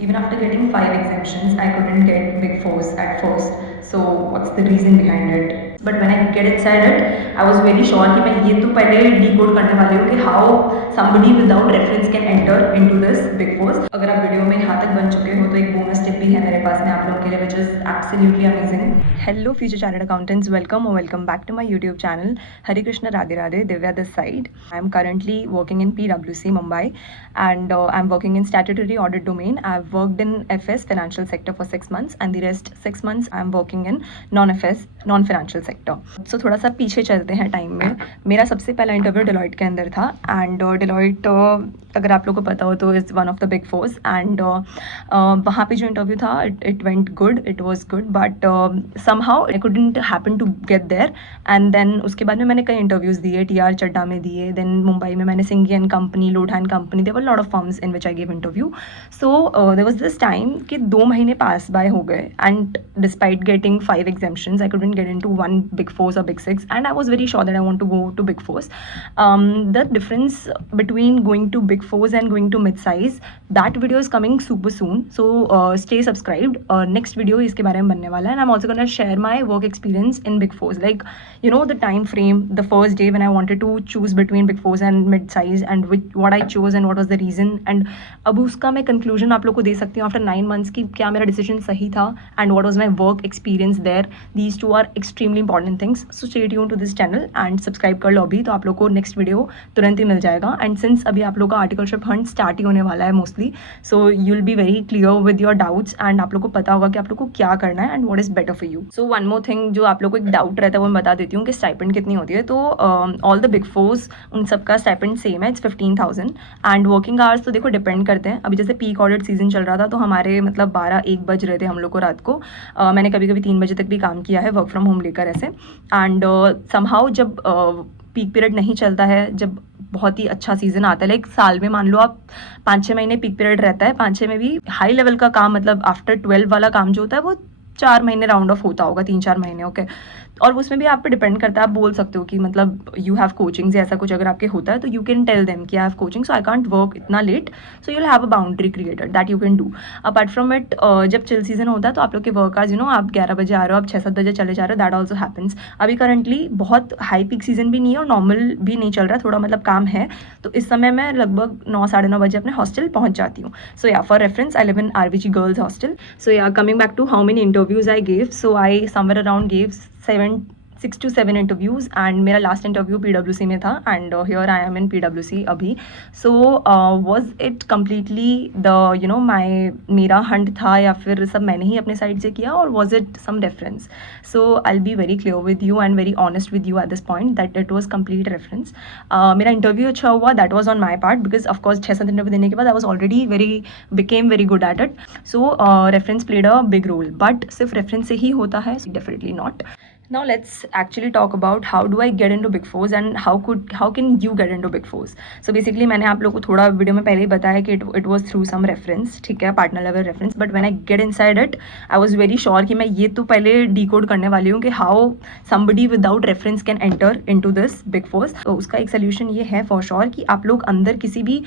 Even after getting 5 exemptions, I couldn't get Big Fours at first. So what's the reason behind it? But when I get inside it, I was very sure कि मैं ये तो पहले decode करने वाली हूँ कि how somebody without reference can enter into this Big Fours. अगर आप वीडियो में यहाँ तक बन चुके हो तो एक बोनस टिप भी है मेरे पास में आप लोगों के लिए, which is absolutely amazing. Hello future chartered accountants, welcome back to my YouTube channel. Hare Krishna Radhe Radhe, Divya this side. I am currently working in PwC Mumbai and I'm working in statutory audit domain. I've worked in FS financial sector for 6 months and the rest 6 months I'm working in non-FS non-financial sector. So थोड़ा सा पीछे चलते हैं time में. मेरा सबसे पहला interview Deloitte के अंदर था एंड डेलॉयट अगर आप लोगों को पता हो तो is one of the big four and वहाँ पे जो इंटरव्यू था it went good, it was good but somehow I couldn't happen to get there and then उसके बाद में मैंने कई इंटरव्यूज़ दिए, TR चड्डा में दिए, देन मुंबई में मैंने Singhi and company, Lodha and company, there were lot of firms in which I give interview. So there was this time कि 2 महीने पास बाय हो गए and despite getting 5 exemptions I couldn't get into one Big Fours or Big Six and I was very sure that I want to go to Big Fours. The difference between going to Big Fours and going to mid-size, that video is coming super soon, so stay subscribed. Next video इसके बारे में बनने वाला है and I'm also going to share my work experience in Big Fours, like you know the time frame, the first day when I wanted to choose between Big Fours and mid-size and what I chose and what was the reason, and अब उसका मैं conclusion आप लोग को दे सकती हूँ after 9 months कि क्या मेरा decision सही था and what was my work experience there. These two are extremely important things, so stay tuned to this channel and subscribe कर लो अभी तो आप लोग को next video तुरंत ही मिल जाएगा. And since अभी आप लोग का articleship hunt start ही होने वाला है mostly, so you'll be very clear with your doubts and आप लोग को पता होगा कि आप लोग को क्या करना है and what is better for you. So one more thing जो आप लोग को एक डाउट रहता है वो मैं बता देती हूँ कि स्टाइपेंड कितनी होती है. तो ऑल द बिग फोर्स उन सबका स्टाइपेंड सेम है, इट्स 15,000 एंड वर्किंग आवर्स तो देखो डिपेंड करते हैं. अभी जैसे पीक ऑडिट सीजन चल रहा था तो हमारे मतलब 12-1 बज रहे थे हम लोग को रात को. मैंने कभी कभी 3 बजे तक भी काम किया है वर्क फ्रॉम होम लेकर ऐसे. एंड समहाउ जब पीक पीरियड नहीं चलता है, जब बहुत ही अच्छा सीजन आता है, लाइक साल में मान लो आप 5-6 महीने पीक पीरियड रहता है, 5-6 में भी हाई लेवल का काम मतलब आफ्टर 12 वाला काम जो होता है वो 4 महीने राउंड ऑफ होता होगा, 3-4 महीने. ओके और उसमें भी आप पे डिपेंड करता है, आप बोल सकते हो कि मतलब यू हैव कोचिंग्स या ऐसा कुछ अगर आपके होता है तो यू कैन टेल देम कि I have coaching so I can't work इतना late, so you will have a boundary created that you can do. Apart from it जब चिल सीजन होता है तो आप लोग के वर्क आवर्स आप 11 बजे आ रहे हो, आप 6-7 बजे चले जा रहे हो, दैट ऑल्सो हैपन्स. अभी करंटली बहुत हाई पीक सीजन भी नहीं है और नॉर्मल भी नहीं चल रहा है, थोड़ा मतलब काम है, तो इस समय मैं लगभग 9-9:30 बजे अपने हॉस्टल पहुंच जाती हूँ. So yeah for reference I live in RVG girls hostel. So yeah coming back to how many interviews I gave, so I somewhere around gave 6 to 7 interviews and मेरा लास्ट इंटरव्यू PwC में था and here I am in PwC अभी. So was it completely the मेरा hunt था या फिर सब मैंने ही अपने साइड से किया और was it some difference. So I will be very clear with you and very honest with you at this point that it was complete reference. मेरा इंटरव्यू अच्छा हुआ, that was on my part because of course 6-7 interview देने के बाद I was already became very good at it. So reference played a big role, but सिर्फ reference से ही होता है? Definitely not. Now let's actually talk about how do I get into Big Fours and how can you get into Big Fours. So basically मैंने आप लोगों को थोड़ा वीडियो में पहले ही बताया कि it was through some reference, ठीक है, partner level reference, but when I get inside it I was very sure कि मैं ये तो पहले डिकोड करने वाली हूँ कि how somebody without reference can enter into this Big Fours. तो उसका एक सोल्यूशन ये है फॉर श्योर कि आप लोग अंदर किसी भी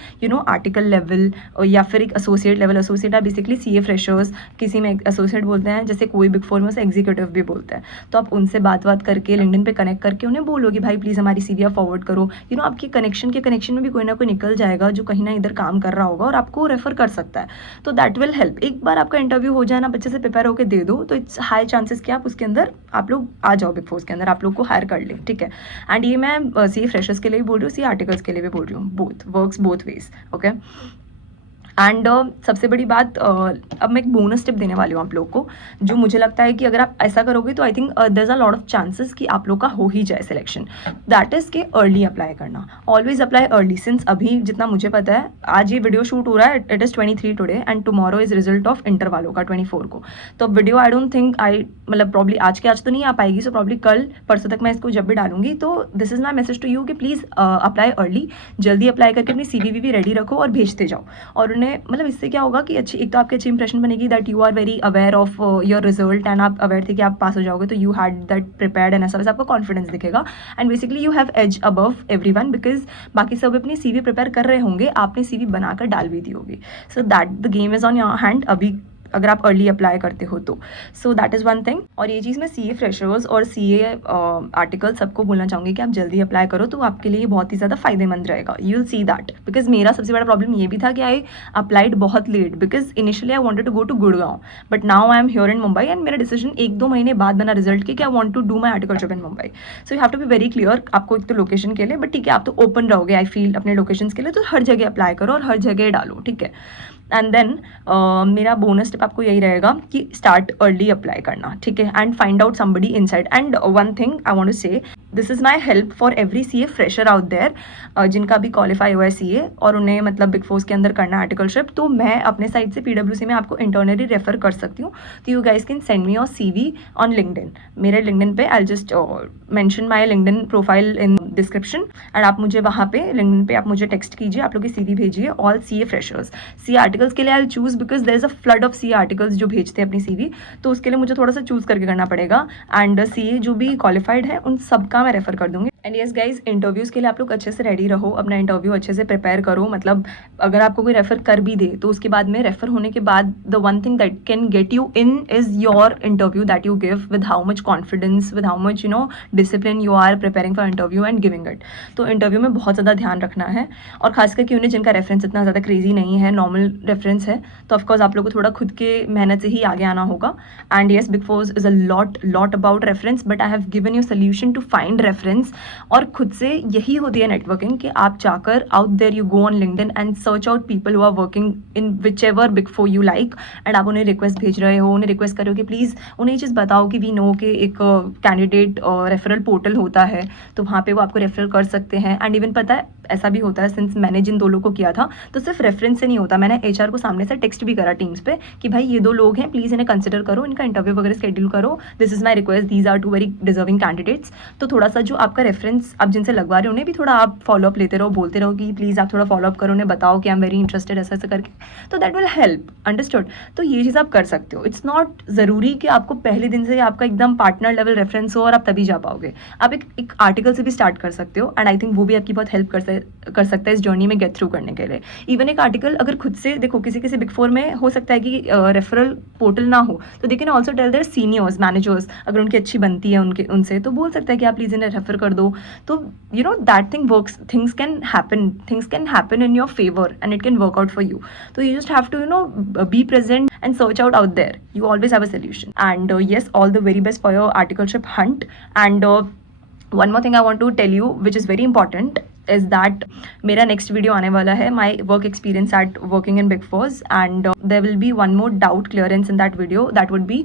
आर्टिकल लेवल या फिर एक एसोसिएट लेवल, एसोसिएट आप बेसिकली CA फ्रेशर्स, किसी में एसोसिएट बोलते हैं, जैसे कोई बिग फोर में उसे एग्जीक्यूटिव भी बोलते हैं, तो आप उनसे बात करके लिंक्डइन पे कनेक्ट करके उन्हें बोलो कि भाई प्लीज़ हमारी CV फॉरवर्ड करो. आपके कनेक्शन में भी कोई ना कोई निकल जाएगा जो कहीं ना इधर काम कर रहा होगा और आपको रेफर कर सकता है, तो दैट विल हेल्प. एक बार आपका इंटरव्यू हो जाए ना, बच्चे से प्रिपेयर होकर दे दो, तो इट्स हाई चांसेस कि आप उसके अंदर आप लोग आ जाओ, बिग फोर्स के अंदर आप लोग को हायर कर ले, ठीक है. एंड ये मैं CA फ्रेशर्स के लिए भी बोल रही हूँ, CA आर्टिकल्स के लिए भी बोल रही हूँ, both works both ways. Okay and सबसे बड़ी बात, अब मैं एक बोनस टिप देने वाली हूँ आप लोग को, जो मुझे लगता है कि अगर आप ऐसा करोगे तो I think there is a lot of chances कि आप लोग का हो ही जाए सिलेक्शन. दैट इज़ के अर्ली अप्लाई करना, ऑलवेज अप्लाई अर्ली. सिंस अभी जितना मुझे पता है, आज ये वीडियो शूट हो रहा है, it is 23 today and tomorrow is result of inter वालों का 24 को. तो वीडियो आई डोंट थिंक मतलब प्रॉब्ली आज तो नहीं आ पाएगी, सो प्रॉब्ली कल परसों तक मैं इसको जब भी डालूंगी, तो this is my message to you कि प्लीज़ अप्लाई अर्ली, जल्दी अप्लाई करके अपनी CV भी रेडी रखो और भेजते जाओ. और उन्होंने मतलब इससे क्या होगा कि अच्छी एक तो आपकी अच्छी इंप्रेशन बनेगी that you are very aware of your result and आप अवेयर थे कि आप पास हो जाओगे, तो you had that prepared and ऐसा वैसा आपको कॉन्फिडेंस दिखेगा and basically you have edge above everyone because बाकी सब अपनी सीवी प्रिपेयर कर रहे होंगे, आपने सीवी बनाकर डाल भी दी होगी. So that the game is on your hand अभी अगर आप अर्ली अप्लाई करते हो तो. So that is one thing. और ये चीज़ मैं CA फ्रेशर्स और CA आर्टिकल सबको बोलना चाहूँगी कि आप जल्दी अप्लाई करो तो आपके लिए बहुत ही ज़्यादा फायदेमंद रहेगा. You will see that because मेरा सबसे बड़ा प्रॉब्लम ये भी था कि आई अप्लाइड बहुत late because initially I wanted to go to Gurgaon but now I am here in Mumbai and मेरा डिसीजन 1-2 महीने बाद बना रिजल्ट की कि I want to do my articleship in Mumbai. So you have to be very clear आपको एक तो location के लिए, बट ठीक है आप तो ओपन रहोगे आई फील अपने लोकेशन के लिए, तो हर जगह अप्लाई करो और हर जगह डालो, ठीक है. एंड देन मेरा बोनस टिप आपको यही रहेगा कि स्टार्ट अर्ली अप्लाई करना, ठीक है, and find out somebody inside. And one thing I want to say, this is my help for every CA fresher out there जिनका भी क्वालिफाई हुआ है CA और उन्हें मतलब बिग फोर्स के अंदर करना है आर्टिकलशिप. तो मैं अपने साइड से PwC में आपको इंटरनली रेफर कर सकती हूँ. तो you guys can send me your CV on LinkedIn. मेरे लिंक्डइन पे I just mention my LinkedIn profile in description and आप मुझे वहाँ पे लिंक्डइन पे आप मुझे टेक्स्ट कीजिए, आप लोग की CV भेजिए. All CA freshers CA articles के लिए I choose because there is a flood of CA articles जो भेजते हैं अपनी CV, तो उसके लिए मुझे थोड़ा सा चूज़ करके करना पड़ेगा. एंड CA जो भी क्वालिफाइड है उन सबका मैं रेफर कर दूँगी. एंड येस गाइज, इंटरव्यूज़ के लिए आप लोग अच्छे से रेडी रहो, अपना इंटरव्यू अच्छे से प्रिपेयर करो. मतलब अगर आपको कोई रेफर कर भी दे तो उसके बाद में रेफर होने के बाद the one thing that can get you in is your interview that you give with how much confidence, with how much discipline you are preparing for interview and giving it. तो interview में बहुत ज़्यादा ध्यान रखना है और खासकर कि उन्हें जिनका रेफरेंस इतना ज़्यादा क्रेजी नहीं है, नॉर्मल रेफरेंस है, तो ऑफकोर्स आप लोग को थोड़ा खुद के मेहनत से ही आगे आना होगा. And yes, big four is a lot about reference but I have given you solution to find reference. और खुद से यही होती है नेटवर्किंग कि आप जाकर out there you go on LinkedIn and search out people who are working in whichever big four you like and आप उन्हें रिक्वेस्ट भेज रहे हो, उन्हें रिक्वेस्ट करो कि प्लीज़ उन्हें ये चीज़ बताओ कि वी नो कि एक कैंडिडेट रेफरल पोर्टल होता है तो वहाँ पे वो आपको रेफर कर सकते हैं. एंड इवन पता है ऐसा भी होता है, सिंस मैंने जिन 2 लोगों को किया था तो सिर्फ रेफरेंस से नहीं होता, मैंने HR को सामने से टेक्स्ट भी करा टीम्स पे कि भाई ये 2 लोग हैं, प्लीज़ इन्हें कंसिडर करो, इनका इंटरव्यू वगैरह शेड्यूल करो, this is my request, these are 2 very deserving candidates. तो थोड़ा सा जो आपका रेफरेंस आप जिनसे लगवा रहे हो उन्हें भी थोड़ा आप फॉलोअप लेते रहो, बोलते रहो कि प्लीज़ आप थोड़ा फॉलोअप करो, उन्हें बताओ कि आई एम वेरी इंटरेस्टेड ऐसा ऐसा करके, तो दैट विल हेल्प. अंडरस्टूड. तो ये चीज़ आप कर सकते हो. इट्स नॉट ज़रूरी कि आपको पहले दिन से आपका एकदम पार्टनर लेवल रेफरेंस हो और आप तभी जा पाओगे. आप एक आर्टिकल से भी स्टार्ट कर सकते हो एंड आई थिंक वो भी आपकी बहुत हेल्प कर सकता है इस जर्नी में गेट थ्रू करने के लिए. इवन एक आर्टिकल अगर खुद से देखो, किसी बिग फोर में हो सकता है कि रेफरल पोर्टल ना हो, तो they can also tell their seniors managers, अगर उनकी अच्छी बनती है उनसे तो बोल सकता है कि आप प्लीज़ इन्हें रेफर कर दो. तो you know that thing works, things can happen in your favour and it can work out for you. तो you just have to be present and search out there. You always have a solution. And yes, all the very best for your articleship hunt. And one more thing I want to tell you, which is very important, is that मेरा next video आने वाला है my work experience at working in Big Fours, and there will be one more doubt clearance in that video. That would be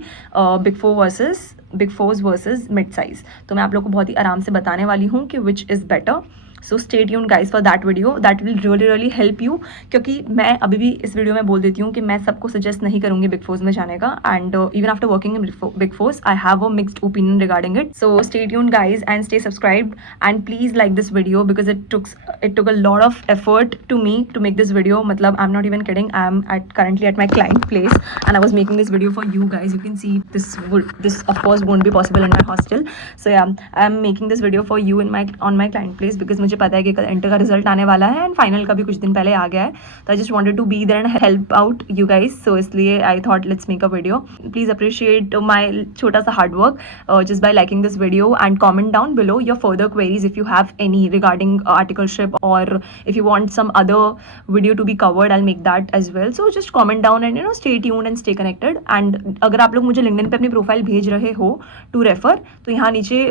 Big Fours versus mid size. तो मैं आप लोग को बहुत ही आराम से बताने वाली हूँ कि which is better. So stay tuned guys for that video, that will really help you. क्योंकि मैं अभी भी इस वीडियो में बोल देती हूँ कि मैं सबको सजेस्ट नहीं करूँगी बिग फोर्स में जाने का. And even after working in big fours I have a mixed opinion regarding it. So stay tuned guys and stay subscribed and please like this video because it took a lot of effort to me to make this video. मतलब I am not even kidding, I am currently at my client place and I was making this video for you guys. You can see this of course won't be possible in my hostel. So yeah, I am making this video for you on my client place because मुझे पता है कि कल inter का result आने वाला है and final का भी कुछ दिन पहले आ गया है. तो I just wanted to be there and help out you guys. So इसलिए I thought let's make a video. Please appreciate my छोटा सा hard work just by liking this video and comment down below your further queries if you have any regarding articleship, or if you want some other video to be covered, I'll make that as well. So just comment down and stay tuned and stay connected. And अगर आप लोग मुझे LinkedIn पे अपनी profile भेज रहे हो to refer, तो यहाँ नीचे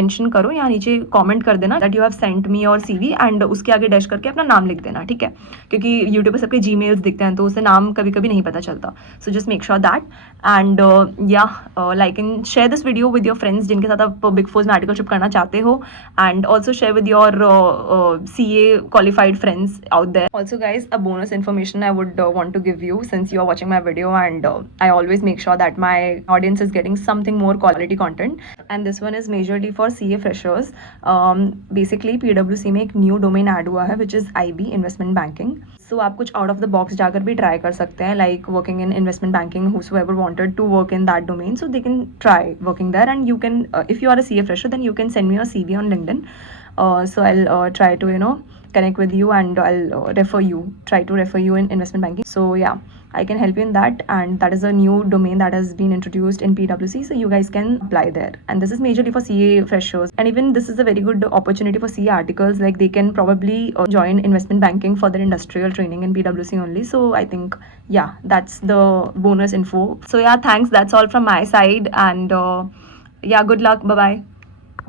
मेंशन करो, यहाँ नीचे कमेंट कर देना that you have sent me your CV and उसके आगे डैश करके अपना नाम लिख देना, ठीक है, क्योंकि यूट्यूब पे सबके जीमेल्स दिखते हैं तो उससे नाम कभी कभी नहीं पता चलता. So just make sure that and yeah like and share this video with your friends जिनके साथ आप बिग फोर्स में आर्टिकलशिप करना चाहते हो, and also share with your CA qualified friends out there. Also guys, a bonus information I would want to give you since you are watching my video, and I always make sure that my audience is getting something more quality content, and this one is majorly for CA freshers. Basically PwC PwC में एक new domain add हुआ है which is IB investment banking. So आप कुछ out of the box जाकर भी try कर सकते हैं, like working in investment banking. whosoever wanted to work in that domain, so they can try working there. And you can, if you are a CA fresher, then you can send me your CV on LinkedIn. So I'll try to connect with you, and I'll try to refer you in investment banking. So yeah, I can help you in that, and that is a new domain that has been introduced in PwC, so you guys can apply there. And this is majorly for CA freshers, and even this is a very good opportunity for CA articles, like they can probably join investment banking for their industrial training in PwC only. So I think, yeah, that's the bonus info. So yeah, thanks, that's all from my side, and yeah, good luck, bye bye.